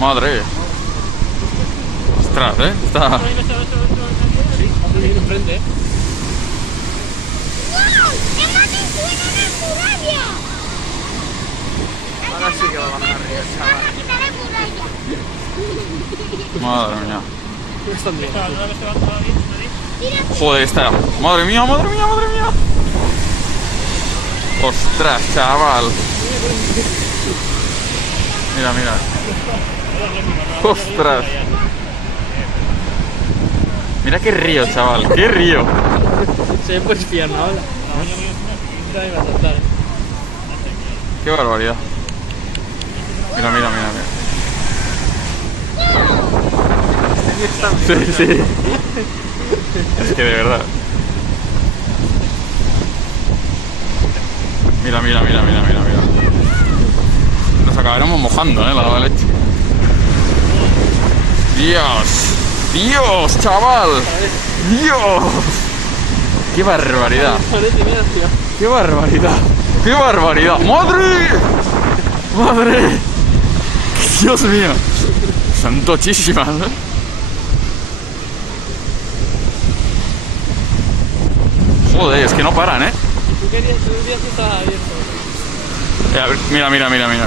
Madre. Ostras, está... Sí, viene enfrente, ¡Wow! ¡Hemos destruido una muralla! Ahora sí que va a bajar arriba, chaval. Vamos a quitar la muralla. Madre mía. No están bien. Tira. Joder, está... Madre mía, madre mía, madre mía. Ostras, chaval. Mira, mira. Ostras. Mira qué río, chaval. Qué río. Se puede fiar, ¿no? Ahora me va a saltar. Qué barbaridad. Mira, mira, mira, mira. Sí, sí. Es que de verdad. Mira, mira, mira, mira, mira, mira. Nos acabaremos mojando, la nueva leche. Dios. Dios, chaval. Dios. Qué barbaridad. Qué barbaridad. ¡Qué barbaridad! ¡Madre! ¡Madre! ¡Dios mío! Son tochísimas, ¿eh? Joder, es que no paran, ¿eh? Tú querías que estaba abierto. Mira, mira, mira, mira.